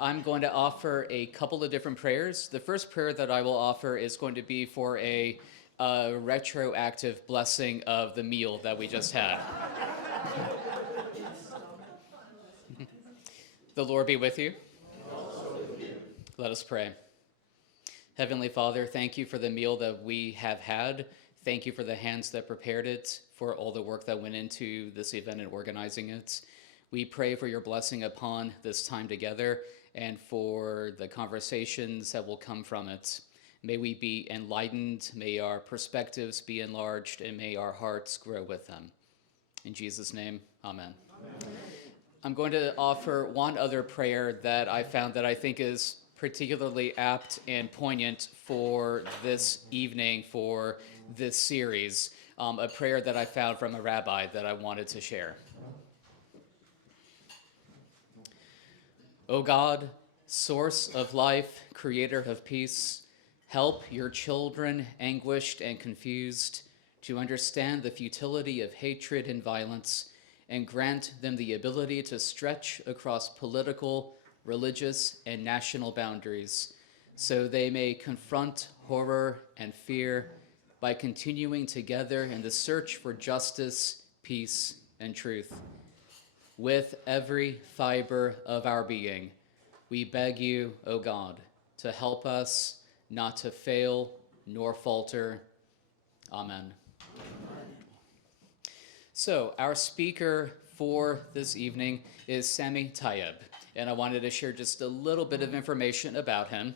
I'm going to offer a couple of different prayers. The first prayer that I will offer is going to be for a retroactive blessing of the meal that we just had. The Lord be with you. Let us pray. Heavenly Father, thank you for the meal that we have had. Thank you for the hands that prepared it, for all the work that went into this event and organizing it. We pray for your blessing upon this time together and for the conversations that will come from it. May we be enlightened, may our perspectives be enlarged, and may our hearts grow with them. In Jesus' name, amen. I'm going to offer one other prayer that I found that I think is particularly apt and poignant for this evening, for this series, a prayer that I found from a rabbi that I wanted to share. O God, source of life, creator of peace, help your children anguished and confused to understand the futility of hatred and violence, and grant them the ability to stretch across political, religious, and national boundaries, so they may confront horror and fear by continuing together in the search for justice, peace, and truth. With every fiber of our being, we beg you, O God, to help us not to fail nor falter. Amen. So our speaker for this evening is Sami Tayeb, and I wanted to share just a little bit of information about him.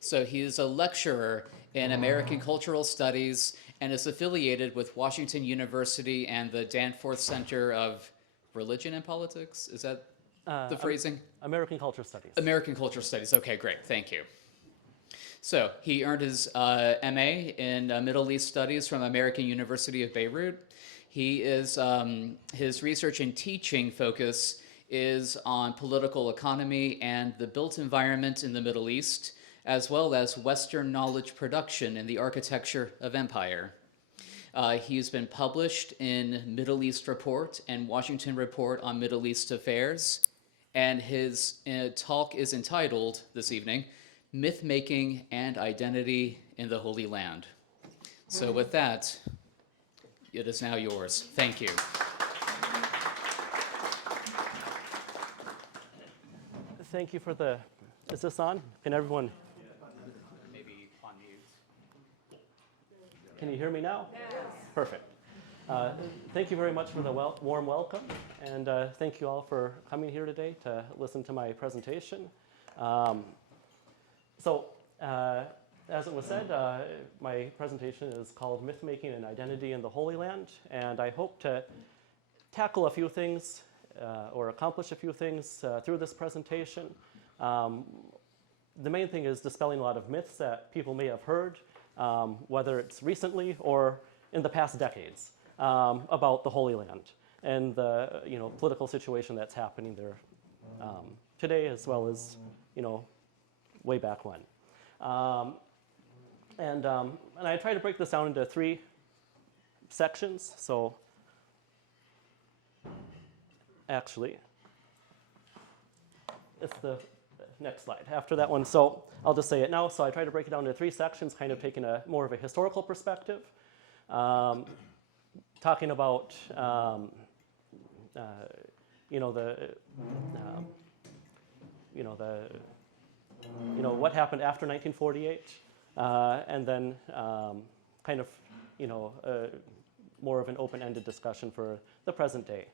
So he is a lecturer in American Cultural Studies and is affiliated with Washington University and the Danforth Center of Religion and Politics. Is that the phrasing? American Culture Studies. American Culture Studies. Okay, great. Thank you. So he earned his MA in Middle East Studies from American University of Beirut. He is, his research and teaching focus is on political economy and the built environment in the Middle East, as well as Western knowledge production in the architecture of empire. He's been published in Middle East Report and Washington Report on Middle East Affairs, and his talk is entitled this evening, Myth-Making and Identity in the Holy Land. So with that, it is now yours. Thank you. Thank you for the, is this on? Can everyone? Maybe on mute. Can you hear me now? Yes. Perfect. Thank you very much for the warm welcome, and thank you all for coming here today to listen to my presentation. As it was said, my presentation is called Myth-Making and Identity in the Holy Land, and I hope to tackle a few things or accomplish a few things through this presentation. The main thing is dispelling a lot of myths that people may have heard, whether it's recently or in the past decades, about the Holy Land and the political situation that's happening there today, as well as way back when. And I try to break this down into 3 sections. So actually, it's the next slide after that one. So I'll just say it now. So I try to break it down into 3 sections, kind of taking more of a historical perspective, talking about what happened after 1948, and then kind of more of an open-ended discussion for the present day.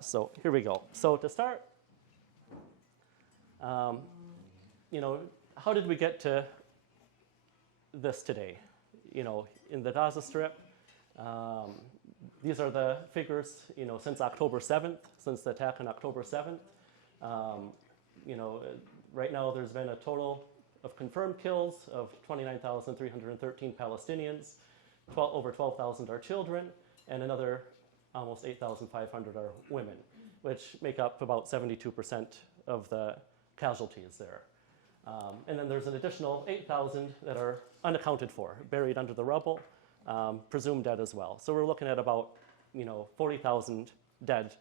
So here we go. So to start, how did we get to this today? In the Gaza Strip, these are the figures, since October 7th, since the attack on October 7th. Right now there's been a total of confirmed kills of 29,313 Palestinians, over 12,000 are children, and another almost 8,500 are women, which make up about 72% of the casualties there. And then there's an additional 8,000 that are unaccounted for, buried under the rubble, presumed dead as well. So we're looking at about 40,000 dead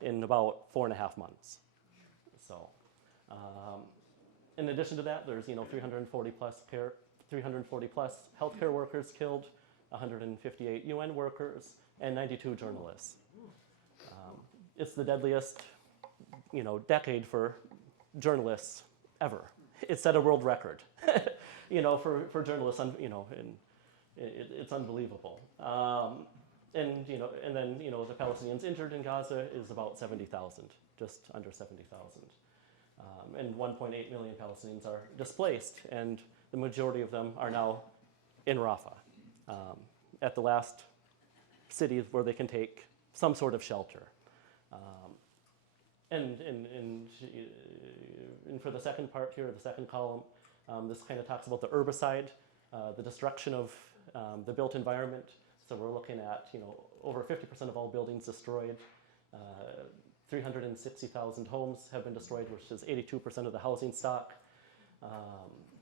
in about 4.5 months. So In addition to that, there's 340 plus healthcare workers killed, 158 UN workers, and 92 journalists. It's the deadliest, decade for journalists ever. It set a world record, for journalists, it's unbelievable. And then the Palestinians injured in Gaza is about 70,000, just under 70,000. And 1.8 million Palestinians are displaced, and the majority of them are now in Rafah, at the last city where they can take some sort of shelter. And for the second part here, the second column, this kind of talks about the herbicide, the destruction of the built environment. So we're looking at over 50% of all buildings destroyed. 360,000 homes have been destroyed, which is 82% of the housing stock.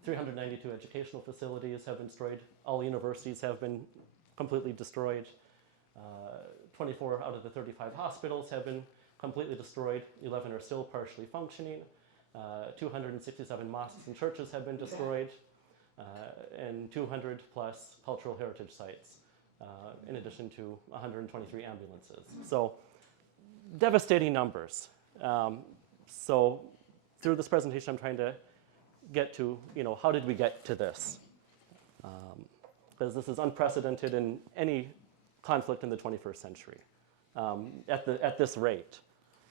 392 educational facilities have been destroyed. All universities have been completely destroyed. 24 out of the 35 hospitals have been completely destroyed. 11 are still partially functioning. 267 mosques and churches have been destroyed. And 200 plus cultural heritage sites, in addition to 123 ambulances. So devastating numbers. So through this presentation, I'm trying to get to, how did we get to this? Because this is unprecedented in any conflict in the 21st century at this rate.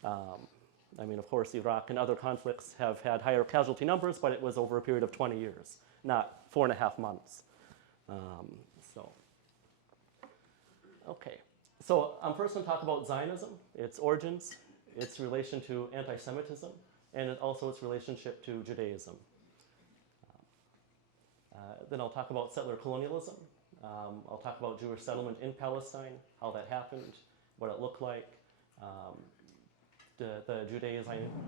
Of course, Iraq and other conflicts have had higher casualty numbers, but it was over a period of 20 years, not 4.5 months. Okay. So I'm first going to talk about Zionism, its origins, its relation to anti-Semitism, and also its relationship to Judaism. Then I'll talk about settler colonialism. I'll talk about Jewish settlement in Palestine, how that happened, what it looked like, the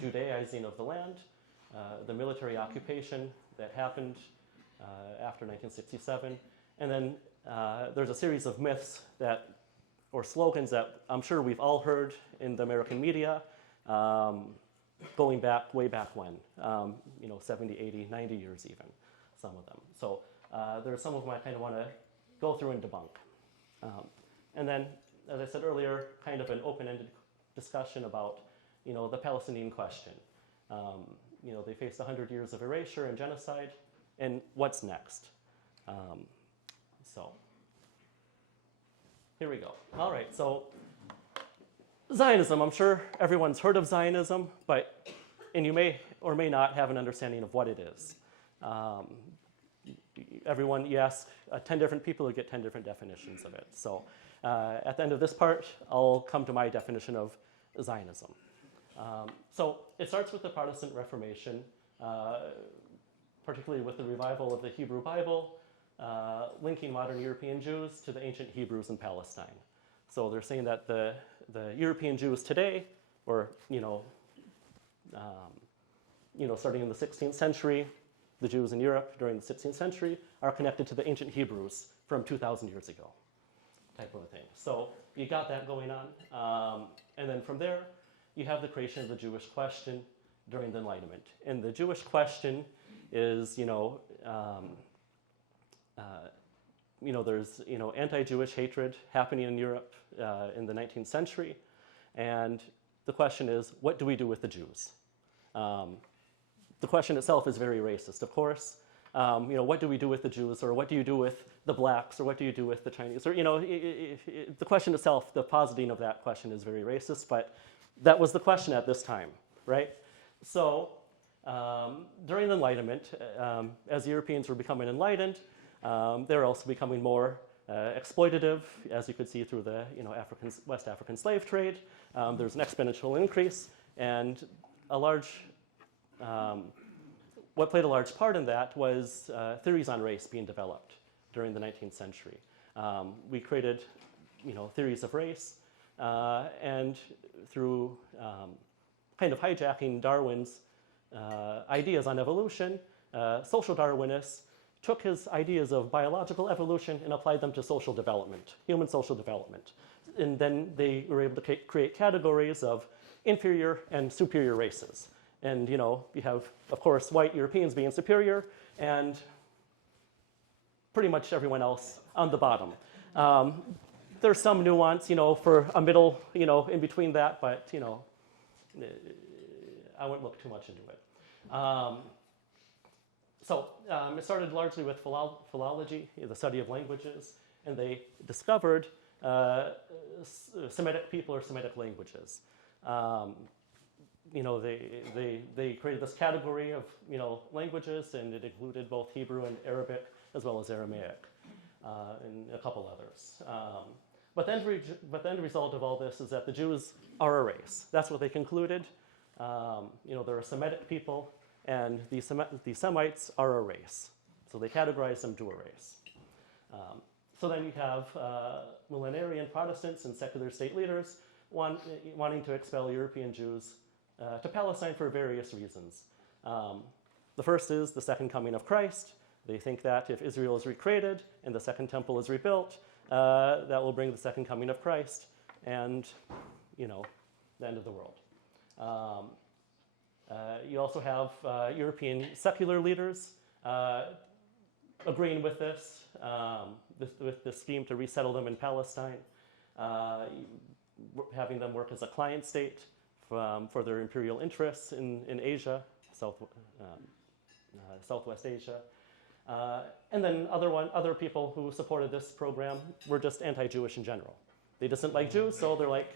Judaizing of the land, the military occupation that happened after 1967, and then there's a series of myths or slogans that I'm sure we've all heard in the American media, going back, way back when, 70, 80, 90 years even, some of them. So there's some of them I kind of want to go through and debunk. And then, as I said earlier, kind of an open-ended discussion about, the Palestinian question. They faced 100 years of erasure and genocide, and what's next? So here we go. All right, so Zionism, I'm sure everyone's heard of Zionism, and you may or may not have an understanding of what it is. You ask 10 different people, you get 10 different definitions of it. So at the end of this part, I'll come to my definition of Zionism. So it starts with the Protestant Reformation, particularly with the revival of the Hebrew Bible, linking modern European Jews to the ancient Hebrews in Palestine. So they're saying that the European Jews today, or starting in the 16th century, the Jews in Europe during the 16th century are connected to the ancient Hebrews from 2,000 years ago, type of a thing. So you got that going on, and then from there you have the creation of the Jewish question during the Enlightenment. And the Jewish question is, there's anti-Jewish hatred happening in Europe in the 19th century, and the question is, what do we do with the Jews? The question itself is very racist, of course. What do we do with the Jews, or what do you do with the blacks, or what do you do with the Chinese? Or the question itself, the positing of that question is very racist, but that was the question at this time, right? So during the Enlightenment, as Europeans were becoming enlightened, they were also becoming more exploitative, as you could see through the West African slave trade. There's an exponential increase, and what played a large part in that was theories on race being developed during the 19th century. We created, theories of race, and through kind of hijacking Darwin's ideas on evolution, social Darwinists took his ideas of biological evolution and applied them to social development, human social development. And then they were able to create categories of inferior and superior races. And you have, of course, white Europeans being superior, and pretty much everyone else on the bottom. There's some nuance, for a middle, in between that, but I won't look too much into it. It started largely with philology, the study of languages, and they discovered Semitic people or Semitic languages. They created this category of languages, and it included both Hebrew and Arabic, as well as Aramaic, and a couple others. But the end result of all this is that the Jews are a race. That's what they concluded. They're a Semitic people, and the Semites are a race. So they categorize them to a race. So then you have millenarian Protestants and secular state leaders wanting to expel European Jews to Palestine for various reasons. The first is the second coming of Christ. They think that if Israel is recreated and the second temple is rebuilt, that will bring the second coming of Christ and, the end of the world. You also have European secular leaders agreeing with this, with the scheme to resettle them in Palestine, having them work as a client state for their imperial interests in Asia, Southwest Asia. And then other people who supported this program were just anti-Jewish in general. They just didn't like Jews, so they're like,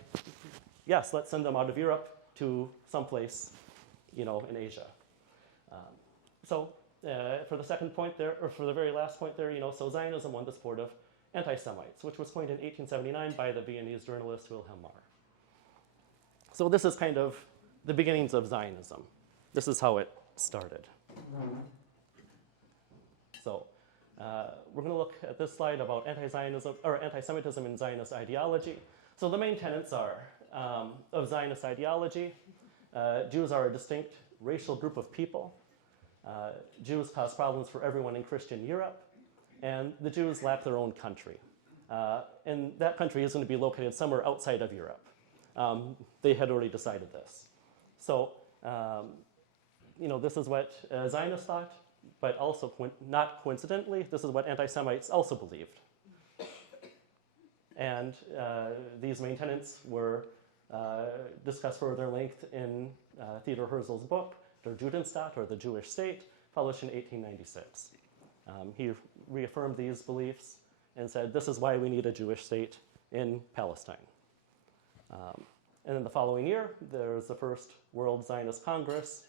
yes, let's send them out of Europe to someplace, in Asia. For the second point there, or for the very last point there, so Zionism won the support of anti-Semites, which was coined in 1879 by the Viennese journalist Wilhelm Marr. So this is kind of the beginnings of Zionism. This is how it started. So we're going to look at this slide about anti-Zionism or anti-Semitism and Zionist ideology. So the main tenets are of Zionist ideology: Jews are a distinct racial group of people. Jews cause problems for everyone in Christian Europe, and the Jews lack their own country. And that country is going to be located somewhere outside of Europe. They had already decided this. So, this is what Zionists thought, but also not coincidentally, this is what anti-Semites also believed. And these main tenets were discussed further length in Theodor Herzl's book, Der Judenstaat, or the Jewish State, published in 1896. He reaffirmed these beliefs and said, this is why we need a Jewish state in Palestine. And then the following year, there was the first World Zionist Congress,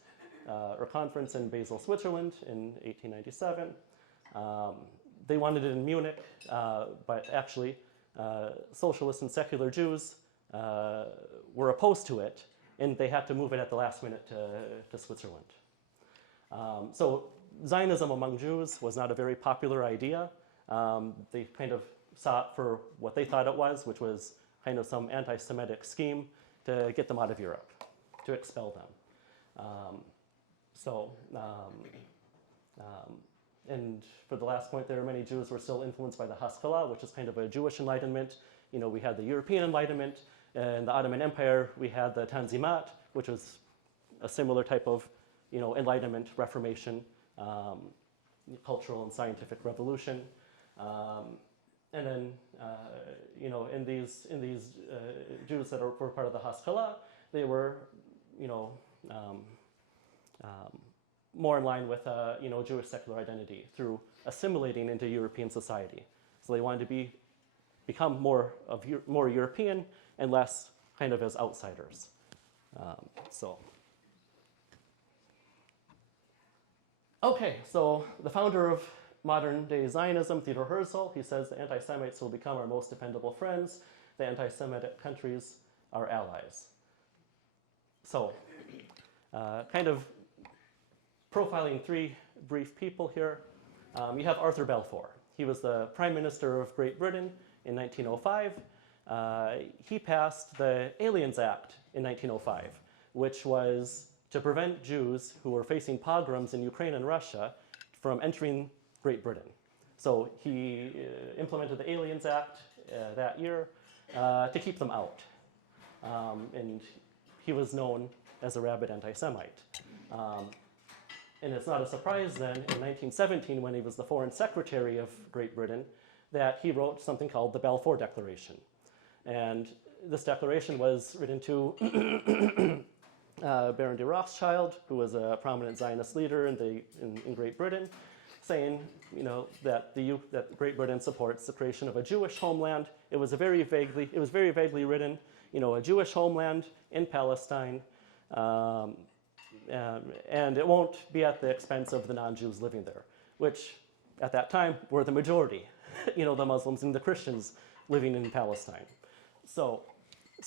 or conference in Basel, Switzerland in 1897. They wanted it in Munich, but actually socialist and secular Jews were opposed to it, and they had to move it at the last minute to Switzerland. So Zionism among Jews was not a very popular idea. They kind of saw it for what they thought it was, which was kind of some anti-Semitic scheme to get them out of Europe, to expel them. And for the last point there, many Jews were still influenced by the Haskalah, which is kind of a Jewish enlightenment. We had the European Enlightenment. In the Ottoman Empire, we had the Tanzimat, which was a similar type of, Enlightenment, Reformation, cultural and scientific revolution. And then, in these Jews that were part of the Haskalah, they were, more in line with, Jewish secular identity through assimilating into European society. So they wanted to become more European and less kind of as outsiders. Okay, so the founder of modern-day Zionism, Theodor Herzl, he says the anti-Semites will become our most dependable friends. The anti-Semitic countries are allies. So, kind of profiling three brief people here. You have Arthur Balfour. He was the Prime Minister of Great Britain in 1905. He passed the Aliens Act in 1905, which was to prevent Jews who were facing pogroms in Ukraine and Russia from entering Great Britain. So he implemented the Aliens Act that year to keep them out. And he was known as a rabid anti-Semite. And it's not a surprise then, in 1917, when he was the Foreign Secretary of Great Britain, that he wrote something called the Balfour Declaration. And this declaration was written to Baron de Rothschild, who was a prominent Zionist leader in Great Britain, saying, that Great Britain supports the creation of a Jewish homeland. It was very vaguely written, a Jewish homeland in Palestine, and it won't be at the expense of the non-Jews living there, which at that time were the majority, the Muslims and the Christians living in Palestine. So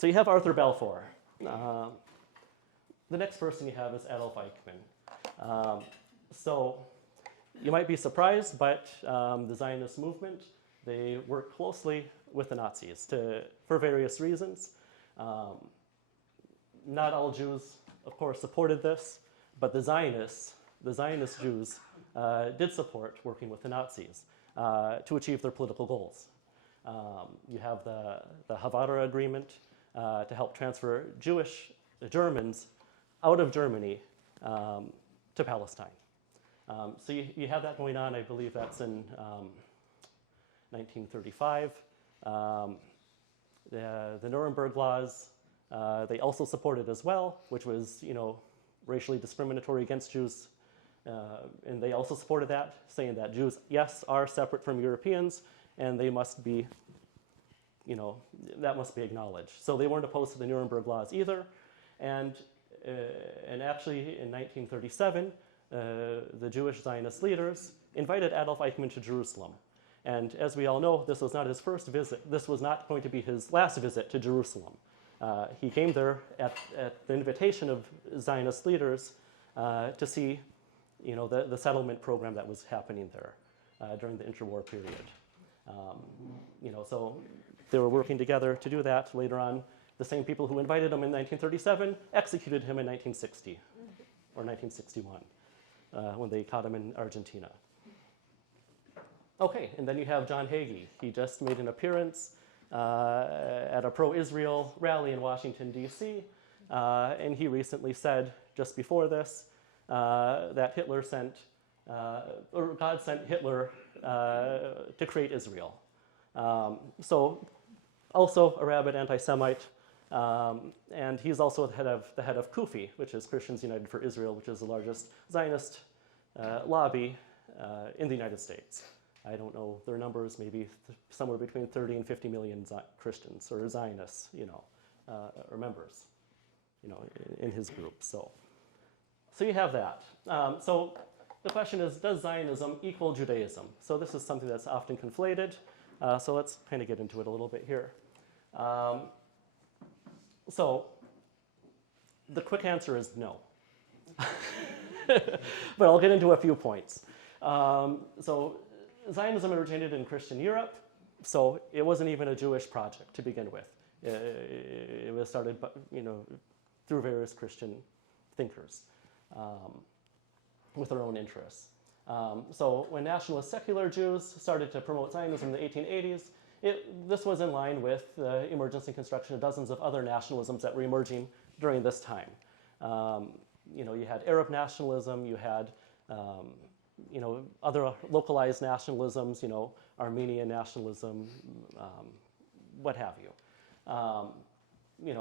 you have Arthur Balfour. The next person you have is Adolf Eichmann. So you might be surprised, but the Zionist movement, they worked closely with the Nazis for various reasons. Not all Jews, of course, supported this, but the Zionist Jews did support working with the Nazis to achieve their political goals. You have the Havana Agreement to help transfer Germans out of Germany to Palestine. So you have that going on. I believe that's in 1935. The Nuremberg laws, they also supported as well, which was, racially discriminatory against Jews. And they also supported that, saying that Jews, yes, are separate from Europeans, and they must be, that must be acknowledged. So they weren't opposed to the Nuremberg laws either. And actually, in 1937, the Jewish Zionist leaders invited Adolf Eichmann to Jerusalem. And as we all know, this was not his first visit. This was not going to be his last visit to Jerusalem. He came there at the invitation of Zionist leaders to see, the settlement program that was happening there during the interwar period. So they were working together to do that. Later on, the same people who invited him in 1937 executed him in 1960 or 1961 when they caught him in Argentina. Okay, and then you have John Hagee. He just made an appearance at a pro-Israel rally in Washington, D.C., and he recently said, just before this, that God sent Hitler to create Israel. So, also a rabid anti-Semite, and he's also the head of CUFI, which is Christians United for Israel, which is the largest Zionist lobby in the United States. I don't know their numbers, maybe somewhere between 30 and 50 million Christians or Zionists, or members, in his group. So you have that. So the question is, does Zionism equal Judaism? So this is something that's often conflated. So let's kind of get into it a little bit here. So the quick answer is no. But I'll get into a few points. So Zionism originated in Christian Europe, so it wasn't even a Jewish project to begin with. It was started, through various Christian thinkers with their own interests. So when nationalist secular Jews started to promote Zionism in the 1880s, this was in line with the emergence and construction of dozens of other nationalisms that were emerging during this time. You had Arab nationalism, you had other localized nationalisms, Armenian nationalism, what have you. In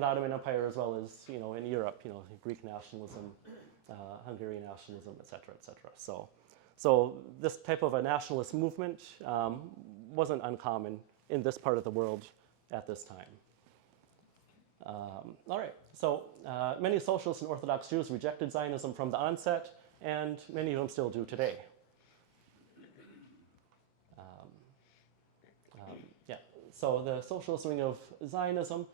the Ottoman Empire as well as, in Europe, Greek nationalism, Hungarian nationalism, et cetera, et cetera. So this type of a nationalist movement wasn't uncommon in this part of the world at this time. All right, so many socialist and Orthodox Jews rejected Zionism from the onset, and many of them still do today. So the socialist wing of Zionism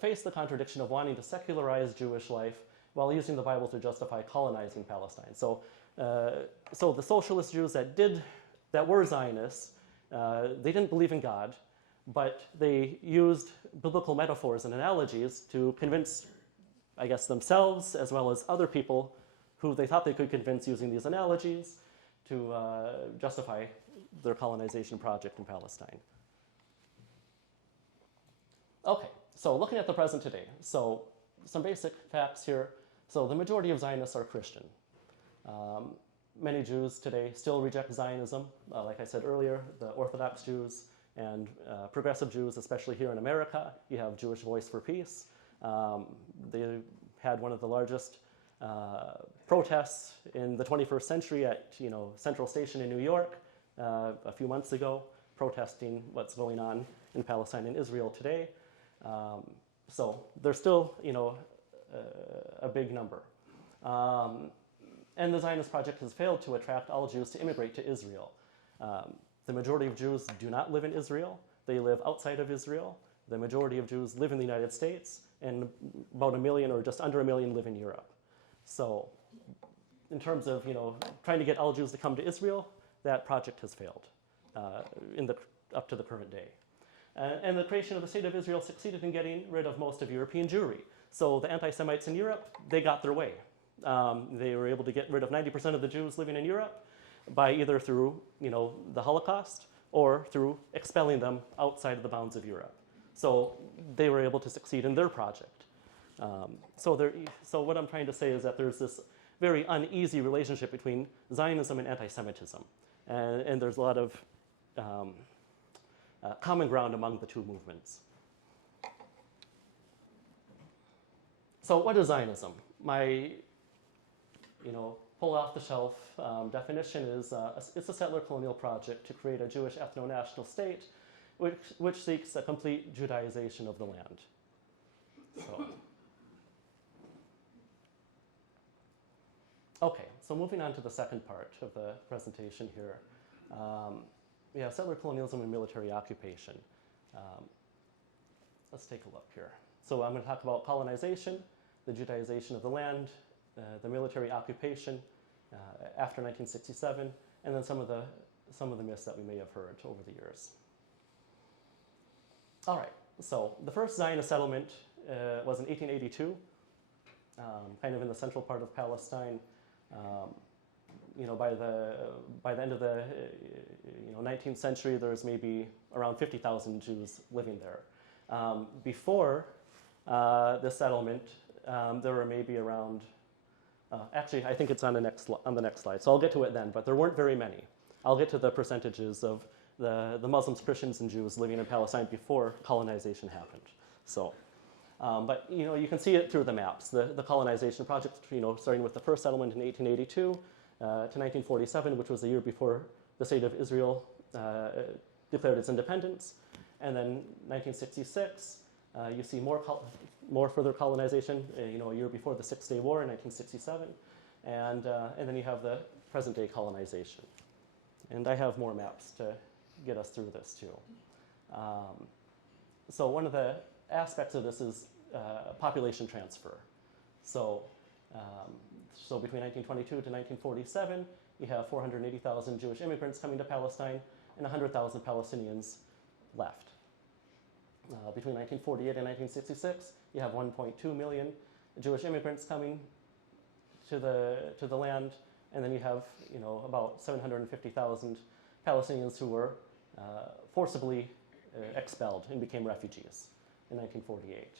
faced the contradiction of wanting to secularize Jewish life while using the Bible to justify colonizing Palestine. So the socialist Jews that were Zionists, they didn't believe in God, but they used biblical metaphors and analogies to convince, I guess, themselves as well as other people who they thought they could convince using these analogies to justify their colonization project in Palestine. Okay, so looking at the present today. So some basic facts here. So the majority of Zionists are Christian. Many Jews today still reject Zionism. Like I said earlier, the Orthodox Jews and progressive Jews, especially here in America. You have Jewish Voice for Peace. They had one of the largest protests in the 21st century at Central Station in New York a few months ago, protesting what's going on in Palestine and Israel today. So there's still a big number. And the Zionist project has failed to attract all Jews to immigrate to Israel. The majority of Jews do not live in Israel. They live outside of Israel. The majority of Jews live in the United States, and about 1 million or just under 1 million live in Europe. So in terms of trying to get all Jews to come to Israel, that project has failed up to the current day. And the creation of the State of Israel succeeded in getting rid of most of European Jewry. So the anti-Semites in Europe, they got their way. They were able to get rid of 90% of the Jews living in Europe by either through the Holocaust or through expelling them outside of the bounds of Europe. So they were able to succeed in their project. So what I'm trying to say is that there's this very uneasy relationship between Zionism and anti-Semitism. And there's a lot of common ground among the two movements. So what is Zionism? My pull-off-the-shelf definition is it's a settler colonial project to create a Jewish ethno-national state which seeks a complete Judaization of the land. So moving on to the second part of the presentation here. We have settler colonialism and military occupation. Let's take a look here. So I'm going to talk about colonization, the Judaization of the land, the military occupation after 1967, and then some of the myths that we may have heard over the years. All right, so the first Zionist settlement was in 1882, kind of in the central part of Palestine. By the end of the 19th century, there was maybe around 50,000 Jews living there. Before this settlement, there were maybe around. Actually, I think it's on the next slide, so I'll get to it then. But there weren't very many. I'll get to the percentages of the Muslims, Christians, and Jews living in Palestine before colonization happened. So, but you can see it through the maps. The colonization project, starting with the first settlement in 1882 to 1947, which was the year before the State of Israel declared its independence, and then 1966, you see more further colonization. A year before the Six-Day War in 1967, and then you have the present-day colonization. And I have more maps to get us through this too. So one of the aspects of this is population transfer. So between 1922 to 1947, you have 480,000 Jewish immigrants coming to Palestine, and 100,000 Palestinians left. Between 1948 and 1966, you have 1.2 million Jewish immigrants coming to the land, and then you have about 750,000 Palestinians who were forcibly expelled and became refugees in 1948.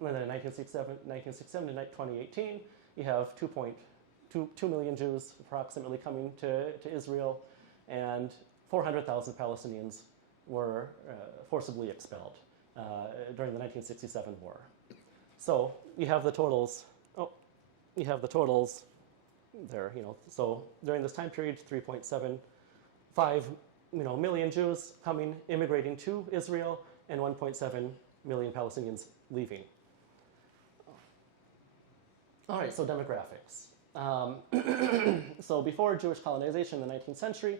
And then in 1967 to 2018, you have 2 million Jews approximately coming to Israel, and 400,000 Palestinians were forcibly expelled during the 1967 war. So you have the totals. You have the totals there. So during this time period, 3.75 million Jews immigrating to Israel, and 1.7 million Palestinians leaving. All right, so demographics. So before Jewish colonization in the 19th century,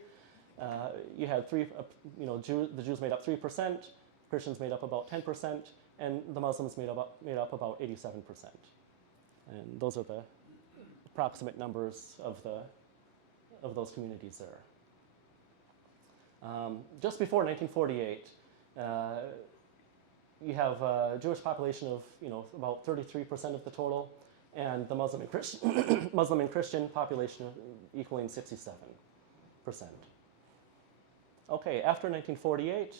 you had the Jews made up 3%, Christians made up about 10%, and the Muslims made up about 87%. And those are the approximate numbers of those communities there. Just before 1948, you have a Jewish population of about 33% of the total, and the Muslim and Christian population equaling 67%. Okay, after 1948,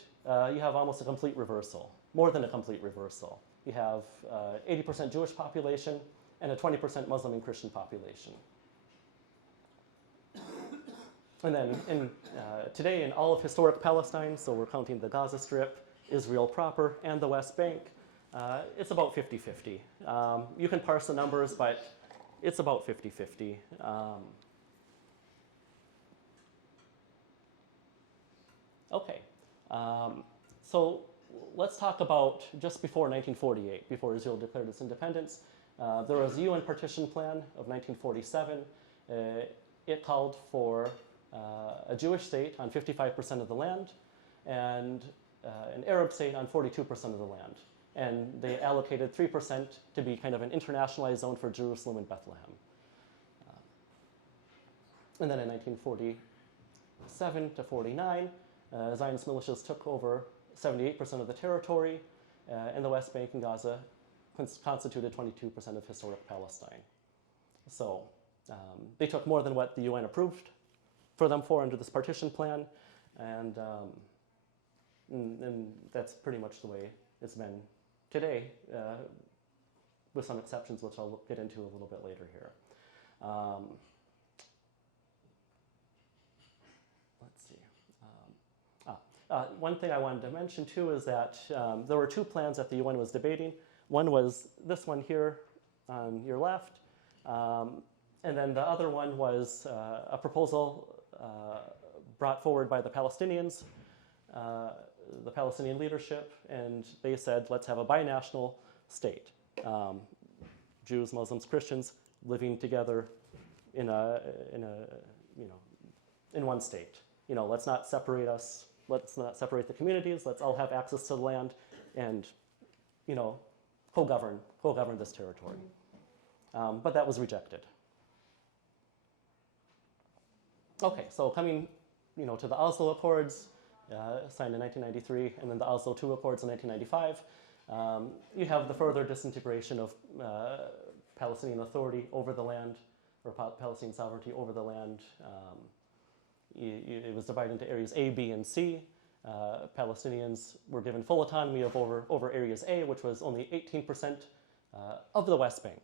you have almost a complete reversal, more than a complete reversal. you have 80% Jewish population and a 20% Muslim and Christian population. And then today in all of historic Palestine, so we're counting the Gaza Strip, Israel proper, and the West Bank, it's about 50-50. You can parse the numbers, but it's about 50-50. Okay, so let's talk about just before 1948, before Israel declared its independence. There was a UN partition plan of 1947. It called for a Jewish state on 55% of the land and an Arab state on 42% of the land. And they allocated 3% to be kind of an internationalized zone for Jerusalem and Bethlehem. And then in 1947 to 49, Zionist militias took over 78% of the territory, and the West Bank and Gaza constituted 22% of historic Palestine. So they took more than what the UN approved for them for under this partition plan, and that's pretty much the way it's been today, with some exceptions, which I'll get into a little bit later here. Let's see. One thing I wanted to mention too is that there were two plans that the UN was debating. One was this one here on your left, and then the other one was a proposal brought forward by the Palestinians, the Palestinian leadership, and they said, let's have a binational state. Jews, Muslims, Christians living together in one state. Let's not separate us. Let's not separate the communities. Let's all have access to the land, and co-govern this territory. But that was rejected. Okay, so coming to the Oslo Accords, signed in 1993, and then the Oslo II Accords in 1995, you have the further disintegration of Palestinian authority over the land, or Palestinian sovereignty over the land. It was divided into areas A, B, and C. Palestinians were given full autonomy of over areas A, which was only 18% of the West Bank.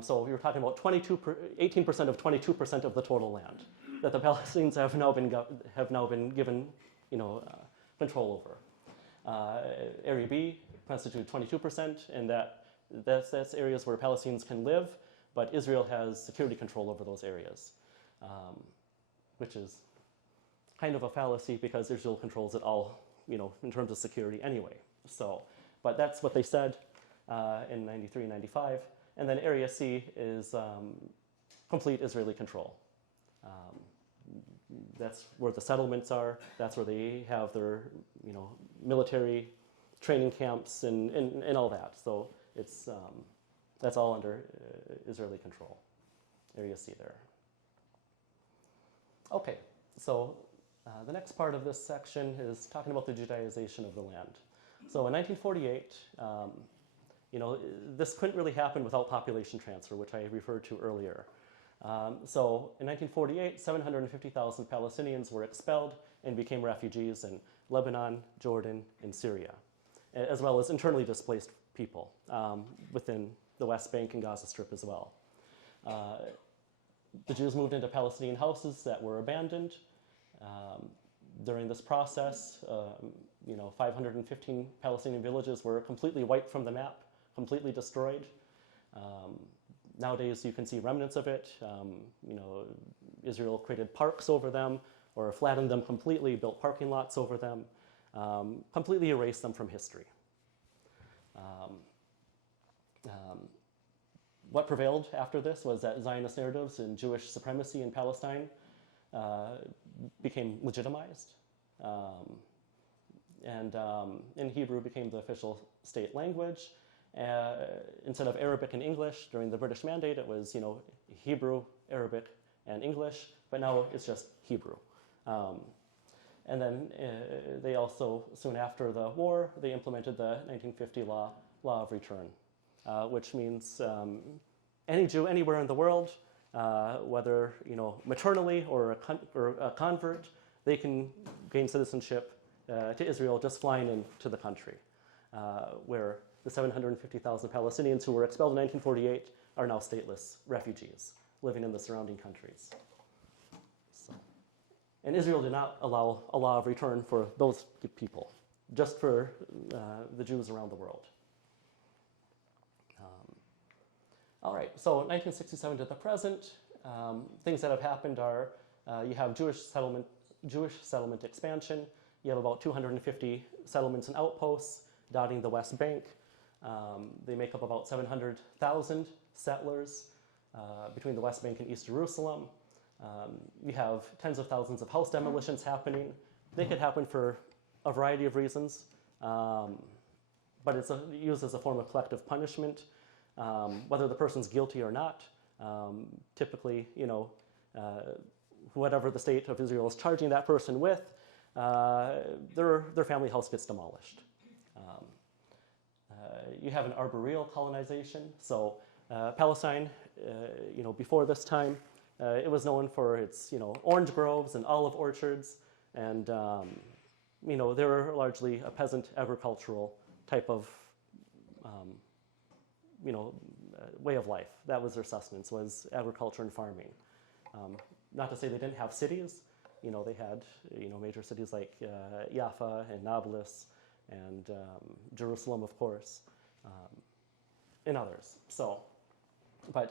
So you're talking about 18% of 22% of the total land that the Palestinians have now been given, control over. Area B constituted 22%, and that's areas where Palestinians can live, but Israel has security control over those areas, which is kind of a fallacy because Israel controls it all, in terms of security anyway. So, but that's what they said in 93, 95. And then Area C is complete Israeli control. That's where the settlements are. That's where they have their, military training camps and all that. So it's that's all under Israeli control. Area C there. Okay, so the next part of this section is talking about the Judaization of the land. So in 1948. This couldn't really happen without population transfer, which I referred to earlier. So in 1948, 750,000 Palestinians were expelled and became refugees in Lebanon, Jordan, and Syria, as well as internally displaced people within the West Bank and Gaza Strip as well. The Jews moved into Palestinian houses that were abandoned. During this process, 515 Palestinian villages were completely wiped from the map, completely destroyed. Nowadays, you can see remnants of it. Israel created parks over them, or flattened them completely, built parking lots over them, completely erased them from history. What prevailed after this was that Zionist narratives and Jewish supremacy in Palestine became legitimized, and Hebrew became the official state language. Instead of Arabic and English during the British Mandate, it was Hebrew, Arabic, and English. But now it's just Hebrew. And then they also, soon after the war, they implemented the 1950 law of return, which means any Jew anywhere in the world, whether maternally or a convert, they can gain citizenship to Israel just flying into the country, where the 750,000 Palestinians who were expelled in 1948 are now stateless refugees living in the surrounding countries. So, and Israel did not allow a law of return for those people, just for the Jews around the world. All right, so 1967 to the present, things that have happened are you have Jewish settlement expansion. You have about 250 settlements and outposts dotting the West Bank. They make up about 700,000 settlers between the West Bank and East Jerusalem. You have tens of thousands of house demolitions happening. They could happen for a variety of reasons, but it's used as a form of collective punishment. Whether the person's guilty or not, typically, whatever the state of Israel is charging that person with, their family house gets demolished. You have an arboreal colonization. So Palestine, before this time, it was known for its, orange groves and olive orchards, and they were largely a peasant agricultural type of way of life. That was their sustenance, was agriculture and farming. Not to say they didn't have cities. They had major cities like Jaffa and Nablus and Jerusalem, of course, and others. So, but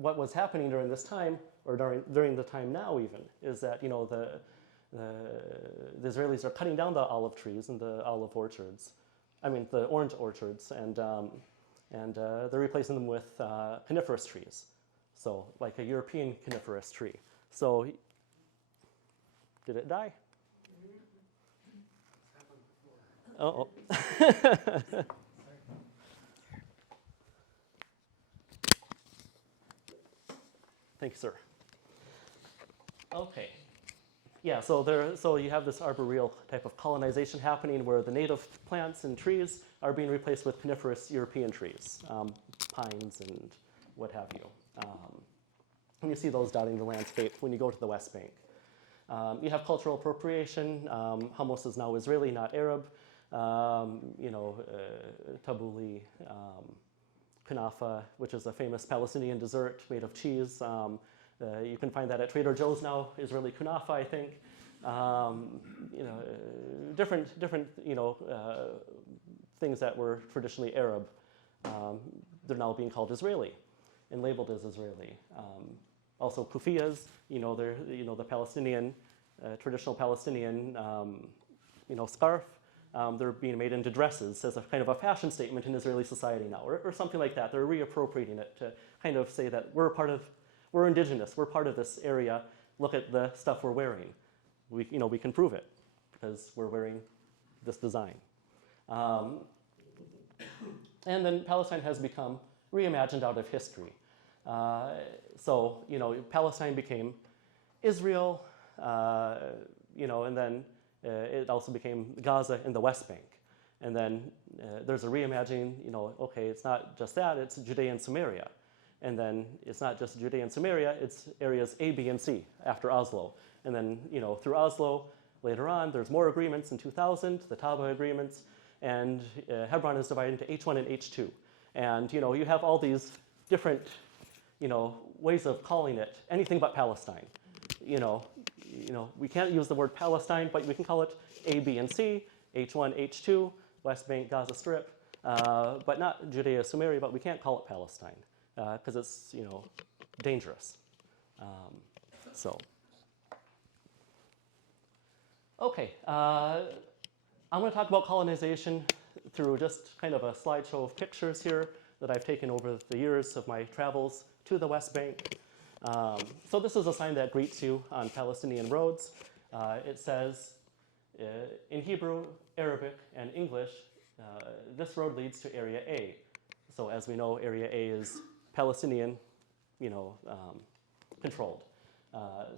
what was happening during this time, or during the time now even, is that the Israelis are cutting down the olive trees and the olive orchards. The orange orchards, and they're replacing them with coniferous trees. So, like a European coniferous tree. So, did it die? Uh-oh. Thank you, sir. Okay. Yeah, so you have this arboreal type of colonization happening where the native plants and trees are being replaced with coniferous European trees, pines and what have you. And you see those dotting the landscape when you go to the West Bank. You have cultural appropriation. Hummus is now Israeli, not Arab. Tabbouleh, kunafa, which is a famous Palestinian dessert made of cheese. You can find that at Trader Joe's now, Israeli kunafa, I think. Different things that were traditionally Arab. They're now being called Israeli and labeled as Israeli. Also kufiyas, they're the Palestinian, traditional Palestinian, scarf. They're being made into dresses as a kind of a fashion statement in Israeli society now, or something like that. They're reappropriating it to kind of say that we're indigenous, we're part of this area. Look at the stuff we're wearing. We can prove it because we're wearing this design. And then Palestine has become reimagined out of history. So Palestine became Israel, and then it also became Gaza and the West Bank. And then there's a reimagining, okay, it's not just that, it's Judea and Samaria. And then it's not just Judea and Samaria, it's areas A, B, and C after Oslo. And then, through Oslo, later on, there's more agreements in 2000, the Taba agreements, and Hebron is divided into H1 and H2. And, you have all these different, ways of calling it anything but Palestine. We can't use the word Palestine, but we can call it A, B, and C, H1, H2, West Bank, Gaza Strip, but not Judea, Samaria, but we can't call it Palestine because it's, dangerous. Okay, I'm going to talk about colonization through just kind of a slideshow of pictures here that I've taken over the years of my travels to the West Bank. So this is a sign that greets you on Palestinian roads. It says, in Hebrew, Arabic, and English, this road leads to Area A. So as we know, Area A is Palestinian, controlled.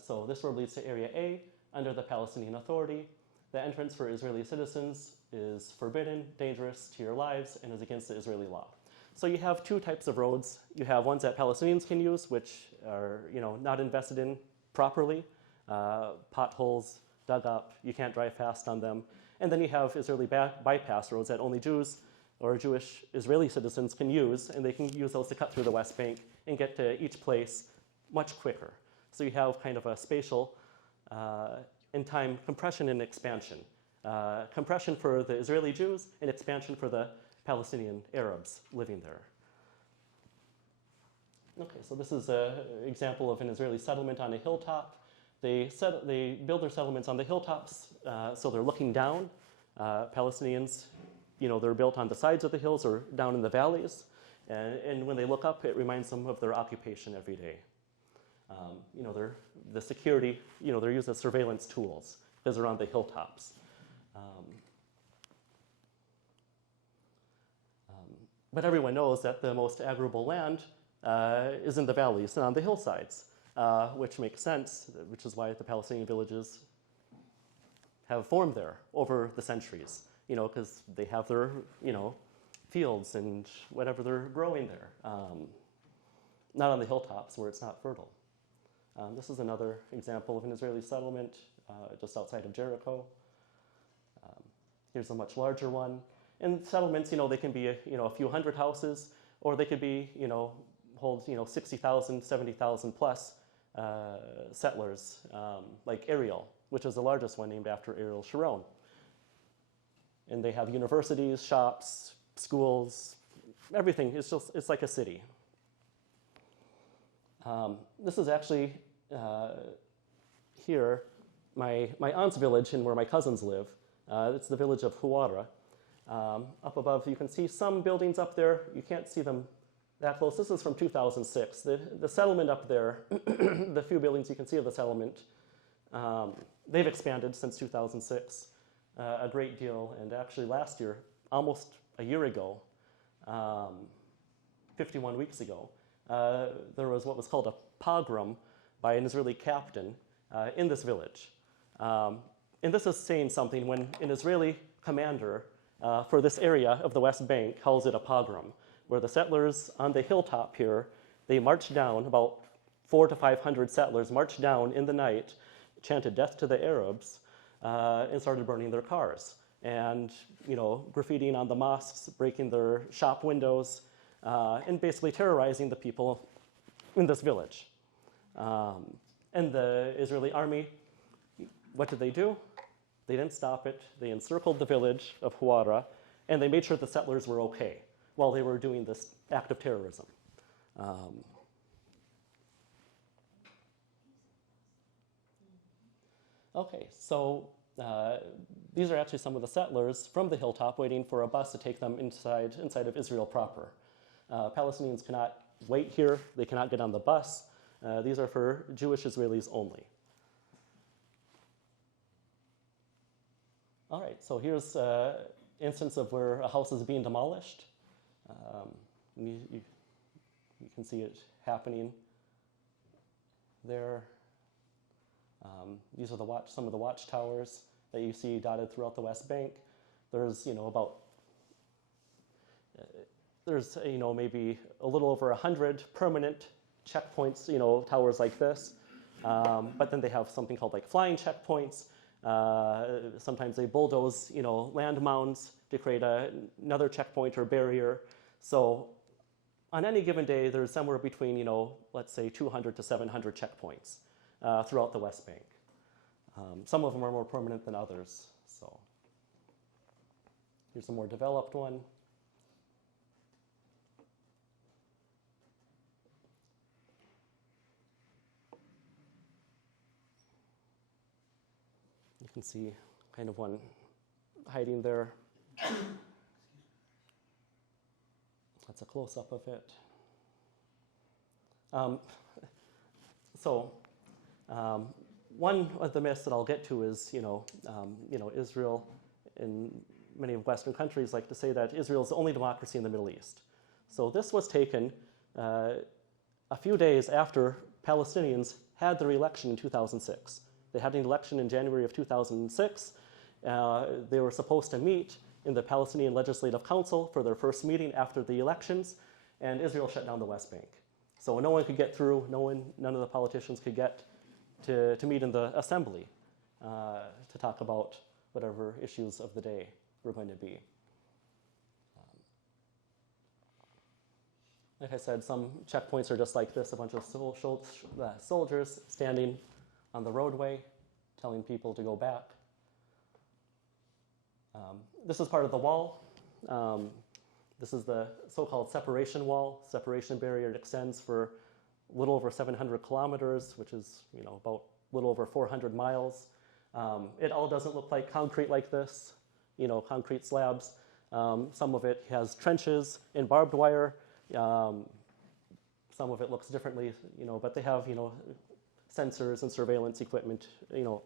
So this road leads to Area A under the Palestinian Authority. The entrance for Israeli citizens is forbidden, dangerous to your lives, and is against the Israeli law. So you have two types of roads. You have ones that Palestinians can use, which are not invested in properly, potholes dug up. You can't drive fast on them. And then you have Israeli bypass roads that only Jews or Jewish Israeli citizens can use, and they can use those to cut through the West Bank and get to each place much quicker. So you have kind of a spatial in time compression and expansion. Compression for the Israeli Jews and expansion for the Palestinian Arabs living there. Okay, so this is an example of an Israeli settlement on a hilltop. They build their settlements on the hilltops, so they're looking down. Palestinians, they're built on the sides of the hills or down in the valleys. And when they look up, it reminds them of their occupation every day. The security, they're used as surveillance tools because they're on the hilltops. But everyone knows that the most arable land is in the valleys and on the hillsides, which makes sense, which is why the Palestinian villages have formed there over the centuries, because they have their, fields and whatever they're growing there, not on the hilltops where it's not fertile. This is another example of an Israeli settlement just outside of Jericho. Here's a much larger one. And settlements, they can be a few hundred houses, or they could be, hold 60,000, 70,000 plus settlers, like Ariel, which is the largest one named after Ariel Sharon. And they have universities, shops, schools, everything. It's like a city. This is actually here, my aunt's village and where my cousins live. It's the village of Huwara. Up above, you can see some buildings up there. You can't see them that close. This is from 2006. The settlement up there, the few buildings you can see of the settlement, they've expanded since 2006 a great deal. And actually last year, almost a year ago, 51 weeks ago, there was what was called a pogrom by an Israeli captain in this village. And this is saying something when an Israeli commander for this area of the West Bank calls it a pogrom, where the settlers on the hilltop here, they marched down, about 400 to 500 settlers marched down in the night, chanted death to the Arabs, and started burning their cars. And, graffitiing on the mosques, breaking their shop windows, and basically terrorizing the people in this village. And the Israeli army, what did they do? They didn't stop it. They encircled the village of Huwara, and they made sure the settlers were okay while they were doing this act of terrorism. Okay, so these are actually some of the settlers from the hilltop waiting for a bus to take them inside of Israel proper. Palestinians cannot wait here. They cannot get on the bus. These are for Jewish Israelis only. All right, so here's an instance of where a house is being demolished. You can see it happening there. These are some of the watchtowers that you see dotted throughout the West Bank. There's, maybe a little over 100 permanent checkpoints, towers like this. But then they have something called like flying checkpoints. Sometimes they bulldoze, land mounds to create another checkpoint or barrier. So on any given day, there's somewhere between, let's say 200 to 700 checkpoints throughout the West Bank. Some of them are more permanent than others. So here's a more developed one. You can see kind of one hiding there. That's a close-up of it. One of the myths that I'll get to is, Israel in many of Western countries like to say that Israel is the only democracy in the Middle East. So this was taken a few days after Palestinians had their election in 2006. They had an election in January of 2006. They were supposed to meet in the Palestinian Legislative Council for their first meeting after the elections, and Israel shut down the West Bank. So no one could get through, none of the politicians could get to meet in the assembly to talk about whatever issues of the day were going to be. Like I said, some checkpoints are just like this, a bunch of soldiers standing on the roadway, telling people to go back. This is part of the wall. This is the so-called separation wall, separation barrier. It extends for a little over 700 kilometers, which is about a little over 400 miles. It all doesn't look like concrete like this, concrete slabs. Some of it has trenches and barbed wire. Some of it looks differently, but they have, sensors and surveillance equipment,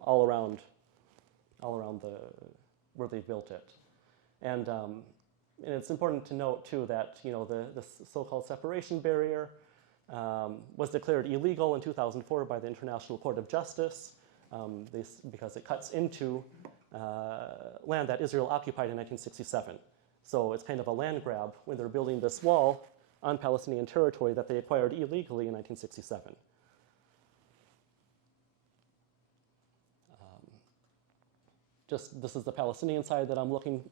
all around where they built it. And it's important to note too that, the so-called separation barrier was declared illegal in 2004 by the International Court of Justice because it cuts into land that Israel occupied in 1967. So it's kind of a land grab when they're building this wall on Palestinian territory that they acquired illegally in 1967. This is the Palestinian side that I'm looking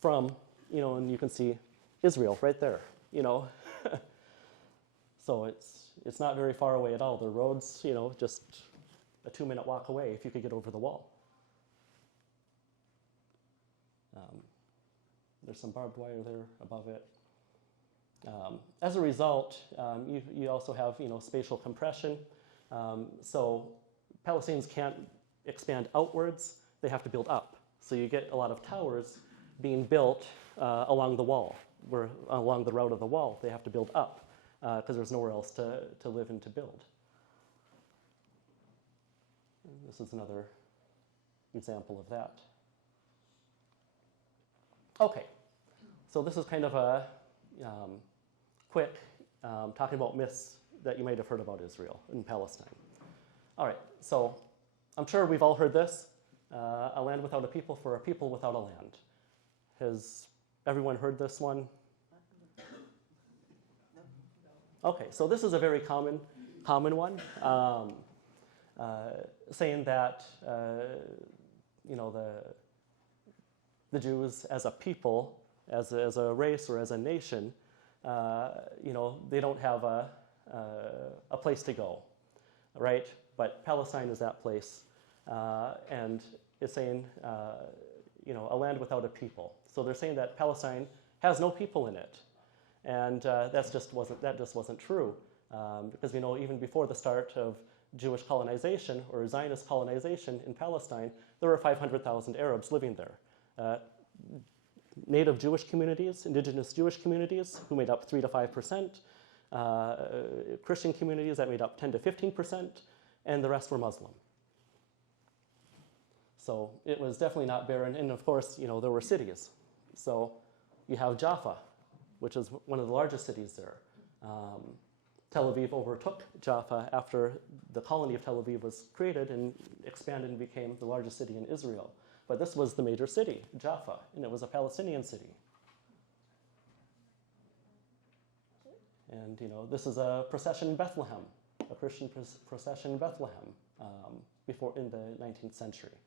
from, and you can see Israel right there, So it's not very far away at all. The road's, just a 2-minute walk away if you could get over the wall. There's some barbed wire there above it. As a result, you also have, spatial compression. So Palestinians can't expand outwards. They have to build up. So you get a lot of towers being built along the wall, along the route of the wall. They have to build up because there's nowhere else to live and to build. This is another example of that. Okay, so this is kind of a quick talking about myths that you might have heard about Israel and Palestine. All right, so I'm sure we've all heard this. A land without a people for a people without a land. Has everyone heard this one? Okay, so this is a very common one, saying that the Jews as a people, as a race or as a nation, they don't have a place to go, right? But Palestine is that place, and it's saying, a land without a people. So they're saying that Palestine has no people in it, and that just wasn't true, because we know even before the start of Jewish colonization or Zionist colonization in Palestine, there were 500,000 Arabs living there. Native Jewish communities, indigenous Jewish communities, who made up 3 to 5%, Christian communities that made up 10 to 15%, and the rest were Muslim. So it was definitely not barren, and of course, there were cities. So you have Jaffa, which is one of the largest cities there. Tel Aviv overtook Jaffa after the colony of Tel Aviv was created and expanded and became the largest city in Israel. But this was the major city, Jaffa, and it was a Palestinian city. And this is a procession in Bethlehem, a Christian procession in Bethlehem before in the 19th century.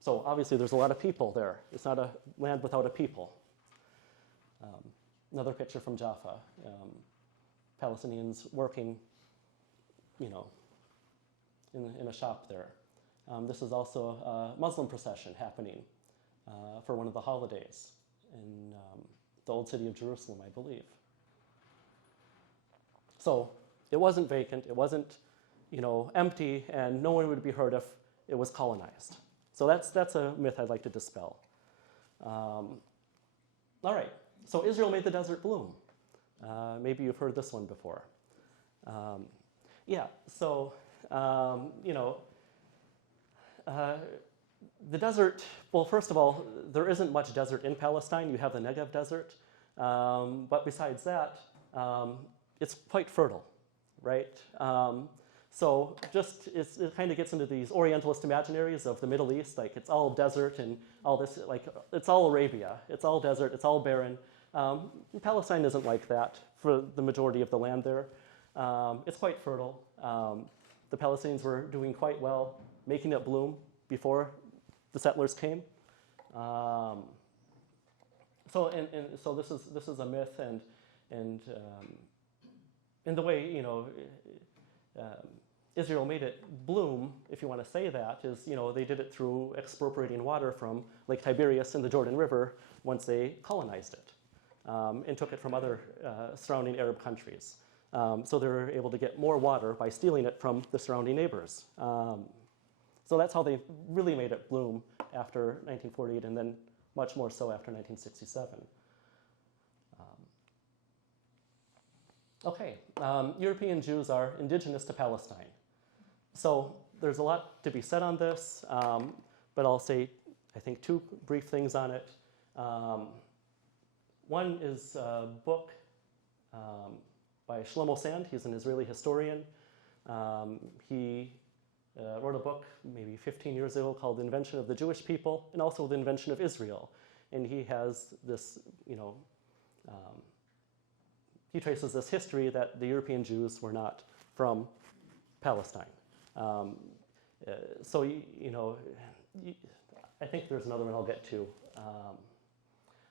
So obviously there's a lot of people there. It's not a land without a people. Another picture from Jaffa, Palestinians working, in a shop there. This is also a Muslim procession happening for one of the holidays in the old city of Jerusalem, I believe. So it wasn't vacant, it wasn't, empty, and no one would be hurt if it was colonized. So that's a myth I'd like to dispel. All right, so Israel made the desert bloom. Maybe you've heard this one before. The desert, well, first of all, there isn't much desert in Palestine. You have the Negev desert. But besides that, it's quite fertile, right? So it kind of gets into these Orientalist imaginaries of the Middle East, like it's all desert and all this, like it's all Arabia. It's all desert, it's all barren. Palestine isn't like that for the majority of the land there. It's quite fertile. The Palestinians were doing quite well, making it bloom before the settlers came. So this is a myth, and in the way, Israel made it bloom, if you want to say that, is, they did it through expropriating water from Lake Tiberias and the Jordan River once they colonized it, and took it from other surrounding Arab countries. So they were able to get more water by stealing it from the surrounding neighbors. So that's how they really made it bloom after 1948, and then much more so after 1967. European Jews are indigenous to Palestine. So there's a lot to be said on this, but I'll say, I think, two brief things on it. One is a book by Shlomo Sand. He's an Israeli historian. He wrote a book maybe 15 years ago called The Invention of the Jewish People, and also The Invention of Israel. And he has this, he traces this history that the European Jews were not from Palestine. I think there's another one I'll get to.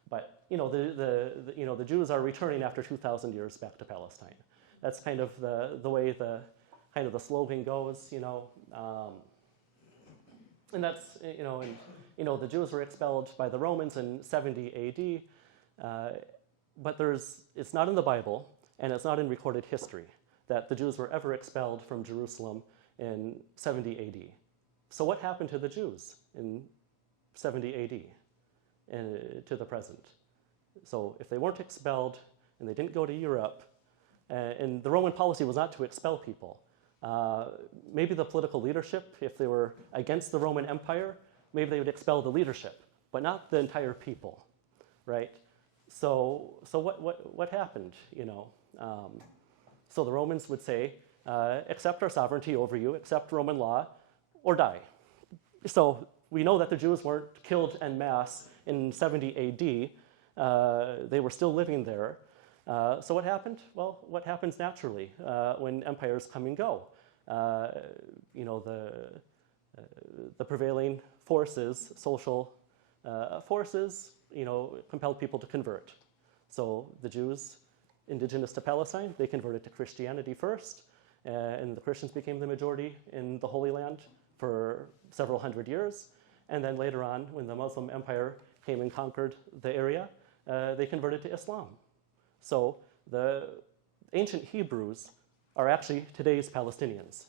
But the Jews are returning after 2,000 years back to Palestine. That's kind of the way the slogan goes, and that's the Jews were expelled by the Romans in 70 AD, but it's not in the Bible, and it's not in recorded history that the Jews were ever expelled from Jerusalem in 70 AD. So what happened to the Jews in 70 AD and to the present? So if they weren't expelled and they didn't go to Europe, and the Roman policy was not to expel people, maybe the political leadership, if they were against the Roman Empire, maybe they would expel the leadership, but not the entire people, right? So what happened, So the Romans would say, accept our sovereignty over you, accept Roman law, or die. So we know that the Jews weren't killed en masse in 70 AD. They were still living there. So what happened? Well, what happens naturally when empires come and go? The prevailing forces, social forces, compelled people to convert. So the Jews, indigenous to Palestine, they converted to Christianity first, and the Christians became the majority in the Holy Land for several hundred years. And then later on, when the Muslim Empire came and conquered the area, they converted to Islam. So the ancient Hebrews are actually today's Palestinians.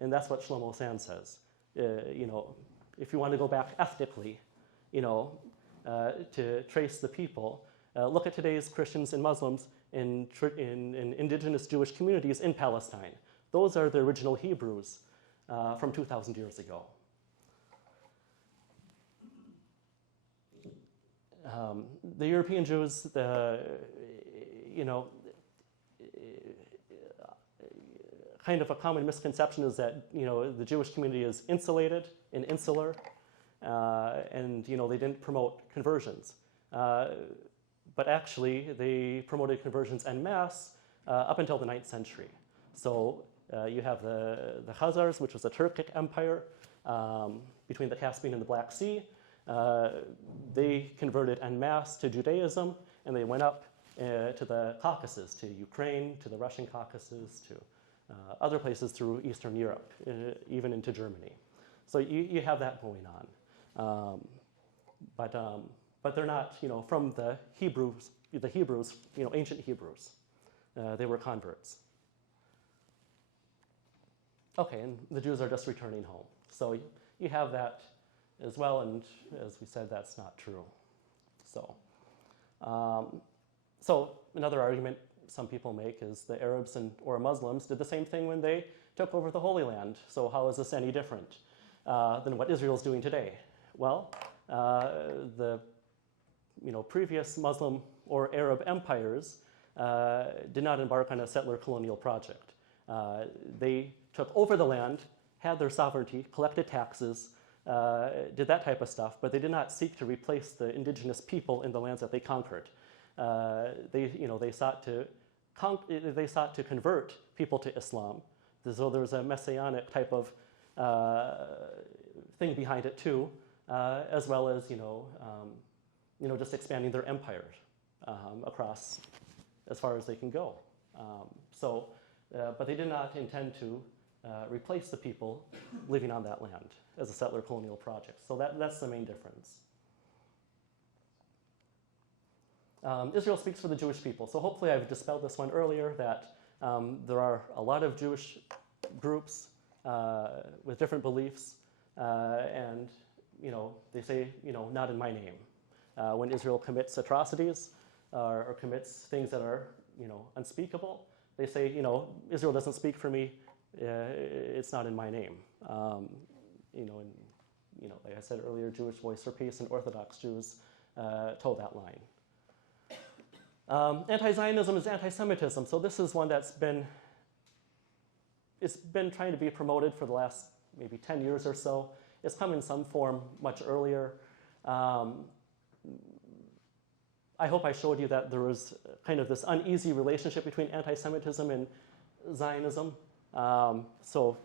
And that's what Shlomo Sand says. If you want to go back ethnically, to trace the people, look at today's Christians and Muslims in indigenous Jewish communities in Palestine. Those are the original Hebrews from 2,000 years ago. The European Jews, kind of a common misconception is that the Jewish community is insulated and insular, and they didn't promote conversions. But actually, they promoted conversions en masse up until the 9th century. So you have the Khazars, which was a Turkic empire between the Caspian and the Black Sea. They converted en masse to Judaism, and they went up to the Caucasus, to Ukraine, to the Russian Caucasus, to other places through Eastern Europe, even into Germany. So you have that going on. But they're not, from the Hebrews, ancient Hebrews. They were converts. Okay, and the Jews are just returning home. So you have that as well, and as we said, that's not true. So another argument some people make is the Arabs or Muslims did the same thing when they took over the Holy Land. So how is this any different than what Israel's doing today? Well, the previous Muslim or Arab empires did not embark on a settler colonial project. They took over the land, had their sovereignty, collected taxes, did that type of stuff, but they did not seek to replace the indigenous people in the lands that they conquered. They sought to convert people to Islam. So there's a messianic type of thing behind it too. as well as just expanding their empire across as far as they can go. But they did not intend to replace the people living on that land as a settler colonial project. So that's the main difference. Israel speaks for the Jewish people. So hopefully I've dispelled this one earlier, that there are a lot of Jewish groups with different beliefs, and they say, not in my name. When Israel commits atrocities or commits things that are, unspeakable, they say, Israel doesn't speak for me. It's not in my name. Like I said earlier, Jewish Voice for Peace and Orthodox Jews toe that line. Anti-Zionism is anti-Semitism. So this is one that's been trying to be promoted for the last maybe 10 years or so. It's come in some form much earlier. I hope I showed you that there was kind of this uneasy relationship between anti-Semitism and Zionism. So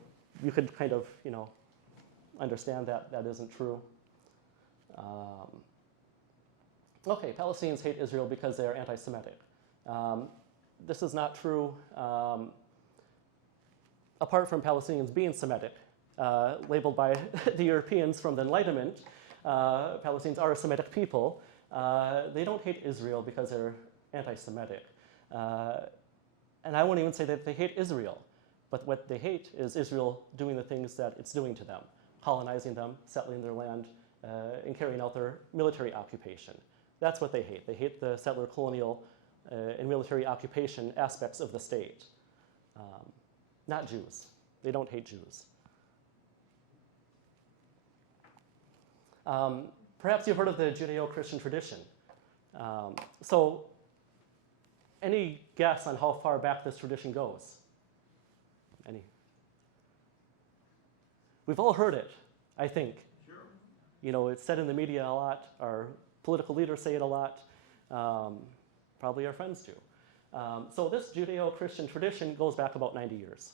you could kind of, understand that that isn't true. Okay, Palestinians hate Israel because they are anti-Semitic. This is not true. Apart from Palestinians being Semitic, labeled by the Europeans from the Enlightenment, Palestinians are a Semitic people. They don't hate Israel because they're anti-Semitic. And I won't even say that they hate Israel, but what they hate is Israel doing the things that it's doing to them, colonizing them, settling their land, and carrying out their military occupation. That's what they hate. They hate the settler colonial and military occupation aspects of the state. Not Jews. They don't hate Jews. Perhaps you've heard of the Judeo-Christian tradition. So any guess on how far back this tradition goes? Any? We've all heard it, I think. Sure. It's said in the media a lot. Our political leaders say it a lot. Probably our friends do. So this Judeo-Christian tradition goes back about 90 years.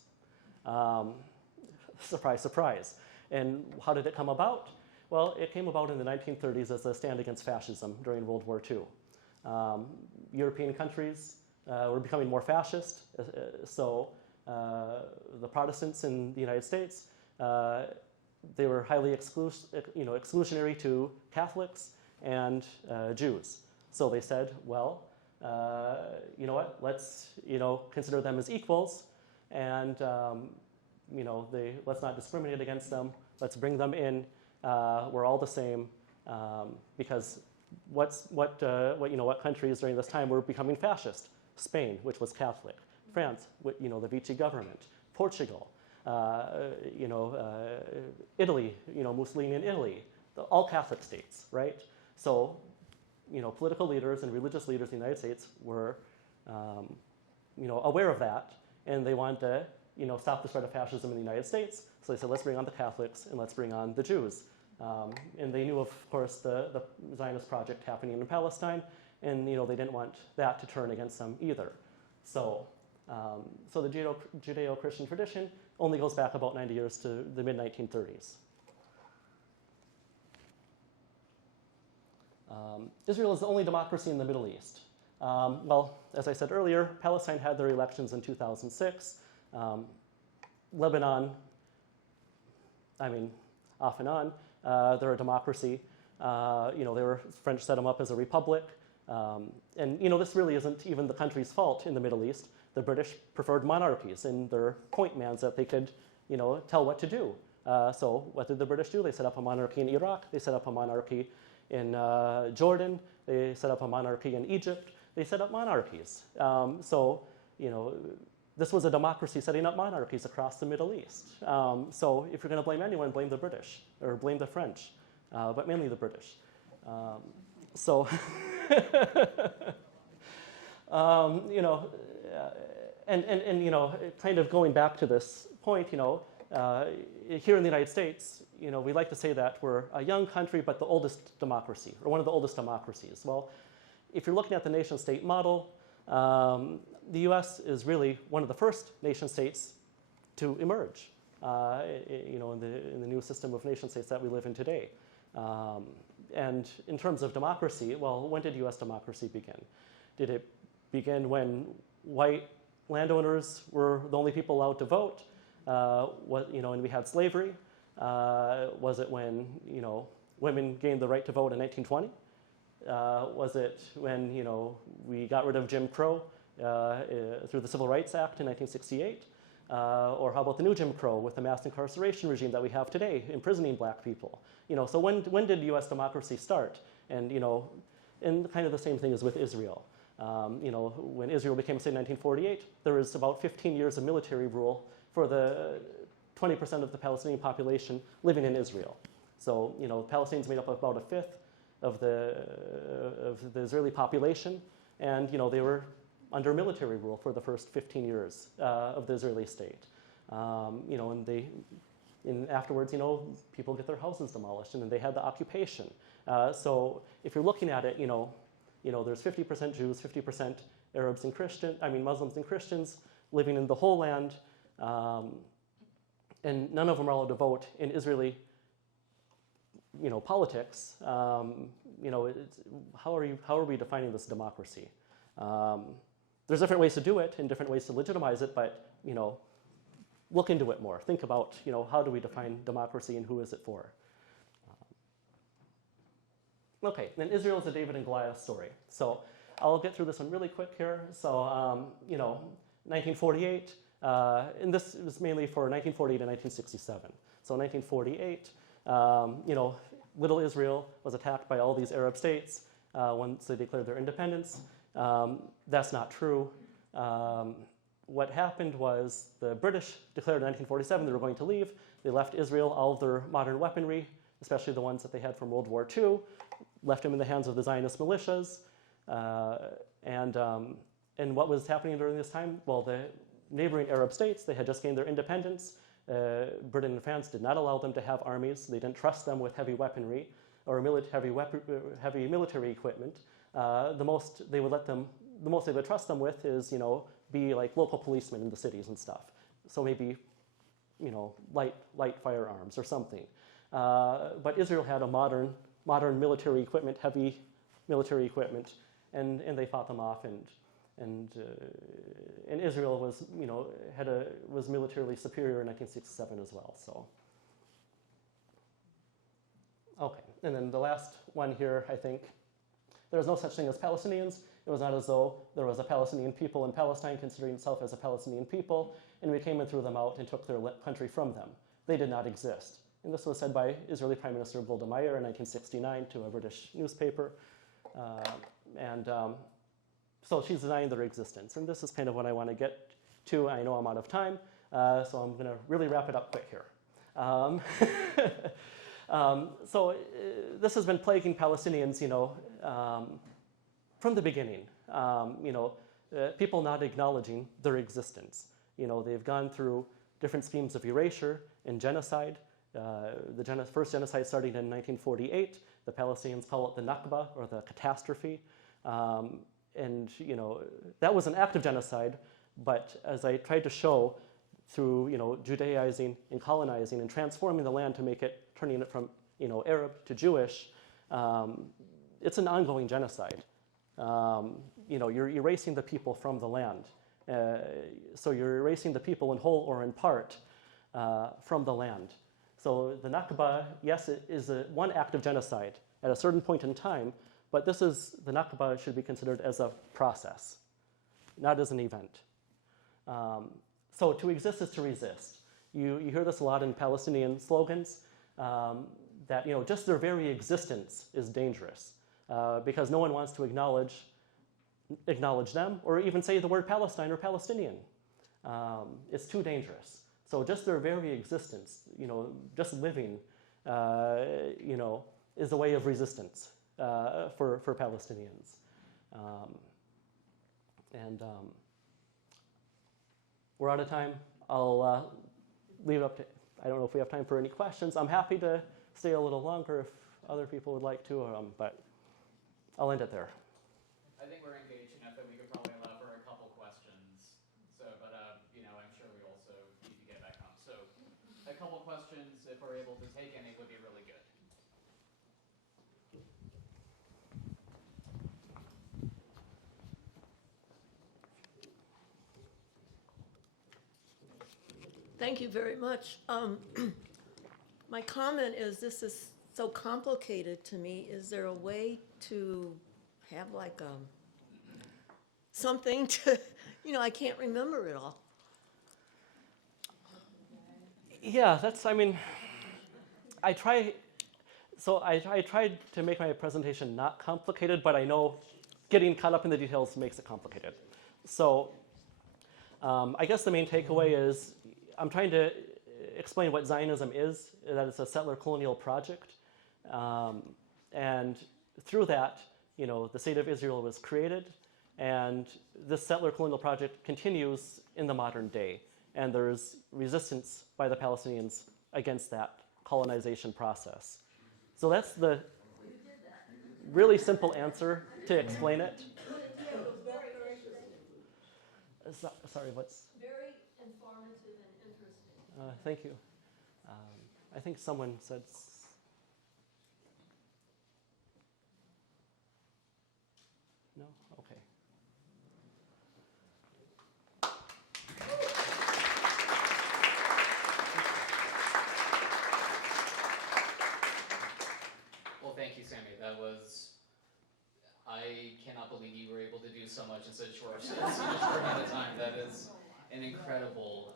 Surprise, surprise. And how did it come about? Well, it came about in the 1930s as a stand against fascism during World War II. European countries were becoming more fascist, so the Protestants in the United States, they were highly exclusionary to Catholics and Jews. So they said, well, you know what? Let's consider them as equals, and let's not discriminate against them. Let's bring them in. We're all the same, because what countries during this time were becoming fascist? Spain, which was Catholic; France, the Vichy government; Portugal, Italy, Mussolini in Italy, all Catholic states, right? So, political leaders and religious leaders in the United States were, aware of that, and they wanted to, stop the spread of fascism in the United States. So they said, let's bring on the Catholics and let's bring on the Jews. And they knew, of course, the Zionist project happening in Palestine, and they didn't want that to turn against them either. So, the Judeo-Christian tradition only goes back about 90 years to the mid-1930s. Israel is the only democracy in the Middle East. Well, as I said earlier, Palestine had their elections in 2006. Lebanon, off and on, they're a democracy. French set them up as a republic. And this really isn't even the country's fault in the Middle East. The British preferred monarchies, and they're point mans that they could, tell what to do. So what did the British do? They set up a monarchy in Iraq. They set up a monarchy in Jordan. They set up a monarchy in Egypt. They set up monarchies. This was a democracy setting up monarchies across the Middle East. So if you're going to blame anyone, blame the British, or blame the French, but mainly the British. Kind of going back to this point, here in the United States, we like to say that we're a young country, but the oldest democracy, or one of the oldest democracies. Well, if you're looking at the nation-state model, the U.S. is really one of the first nation-states to emerge, in the new system of nation-states that we live in today. And in terms of democracy, well, when did U.S. democracy begin? Did it begin when white landowners were the only people allowed to vote? And we had slavery? Was it when women gained the right to vote in 1920? Was it when we got rid of Jim Crow through the Civil Rights Act in 1968? Or how about the new Jim Crow with the mass incarceration regime that we have today, imprisoning black people? So when did U.S. democracy start? And kind of the same thing is with Israel. When Israel became a state in 1948, there was about 15 years of military rule for the 20% of the Palestinian population living in Israel. So Palestinians made up about a fifth of the Israeli population, and they were under military rule for the first 15 years of the Israeli state. And afterwards, people get their houses demolished, and then they had the occupation. So if you're looking at it, there's 50% Jews, 50% Arabs and Muslims and Christians living in the whole land, and none of them are allowed to vote in Israeli, politics. How are we defining this democracy? There's different ways to do it and different ways to legitimize it, but look into it more. Think about how do we define democracy and who is it for? Okay, then Israel is a David and Goliath story. So I'll get through this one really quick here. So 1948, and this was mainly for 1940 to 1967. So 1948, Little Israel was attacked by all these Arab states once they declared their independence. That's not true. What happened was the British declared in 1947 they were going to leave. They left Israel all of their modern weaponry, especially the ones that they had from World War II, left them in the hands of the Zionist militias. And what was happening during this time? Well, the neighboring Arab states, they had just gained their independence. Britain and France did not allow them to have armies. They didn't trust them with heavy weaponry or heavy military equipment. The most they would trust them with is, be like local policemen in the cities and stuff. So maybe, light firearms or something. But Israel had a modern military equipment, heavy military equipment, and they fought them off. And Israel was, was militarily superior in 1967 as well. So, okay, and then the last one here, I think. There was no such thing as Palestinians. It was not as though there was a Palestinian people in Palestine considering itself as a Palestinian people, and we came and threw them out and took their country from them. They did not exist. And this was said by Israeli Prime Minister Golda Meir in 1969 to a British newspaper. So she's denying their existence. And this is kind of what I want to get to. I know I'm out of time, so I'm going to really wrap it up quick here. This has been plaguing Palestinians, from the beginning. People not acknowledging their existence. They've gone through different schemes of erasure and genocide. The first genocide starting in 1948. The Palestinians call it the Nakba, or the catastrophe. That was an act of genocide, but as I tried to show through, Judaizing and colonizing and transforming the land to make it, turning it from, Arab to Jewish, it's an ongoing genocide. You're erasing the people from the land. So you're erasing the people in whole or in part from the land. So the Nakba, yes, it is one act of genocide at a certain point in time, but the Nakba should be considered as a process, not as an event. So to exist is to resist. You hear this a lot in Palestinian slogans, that just their very existence is dangerous because no one wants to acknowledge them or even say the word Palestine or Palestinian. It's too dangerous. So just their very existence, just living, is a way of resistance for Palestinians. We're out of time. I'll leave it up to, I don't know if we have time for any questions. I'm happy to stay a little longer if other people would like to, but I'll end it there. I think we're engaged enough that we could probably allow for a couple questions. So, but I'm sure we also need to get back on. So, a couple questions, if we're able to take any, would be really good. Thank you very much. My comment is this is so complicated to me. Is there a way to have like something to, I can't remember it all. Yeah, I tried to make my presentation not complicated, but I know getting caught up in the details makes it complicated. So I guess the main takeaway is I'm trying to explain what Zionism is, that it's a settler colonial project. And through that, the state of Israel was created, and this settler colonial project continues in the modern day. And there's resistance by the Palestinians against that colonization process. So that's the really simple answer to explain it. Sorry, what's? Very informative and interesting. Thank you. I think someone said. No? Okay. Well, thank you, Sammy. I cannot believe you were able to do so much in such a short amount of time. That is an incredible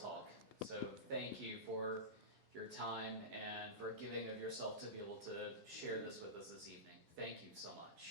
talk. So thank you for your time and for giving of yourself to be able to share this with us this evening. Thank you so much.